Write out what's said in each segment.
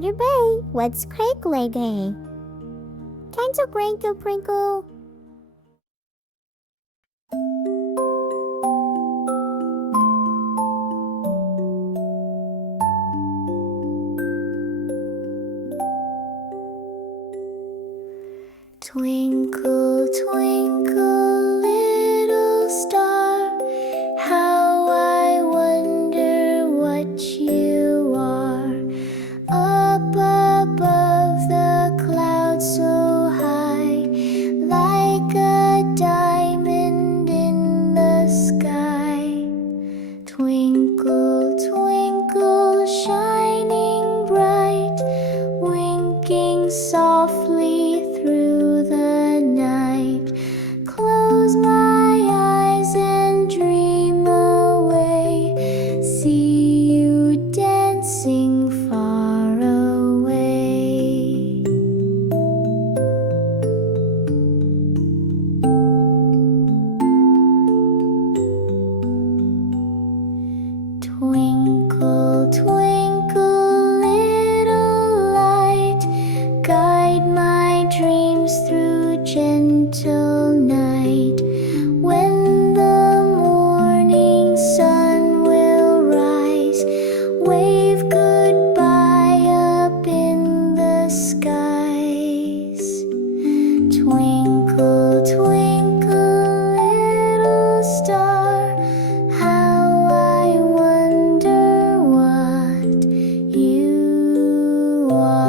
Hurry, what's crackling? Twinkle, twinkle. Twinkle, twinkle, little star, how I wonder what you are. Up above the clouds so high, like a diamond in the sky. Twinkle, twinkle, shining bright, winking softly through the night. Close my eyes and dream away, see you dancing far away. Twinkle, twinkle, little light, guide my dreams through gentle night. When the morning sun will rise, wave goodbye up in the skies. Twinkle, twinkle, little star, how I wonder what you are.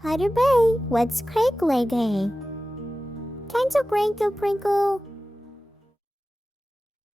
Hurry, what's crackling? Twinkle, twinkle.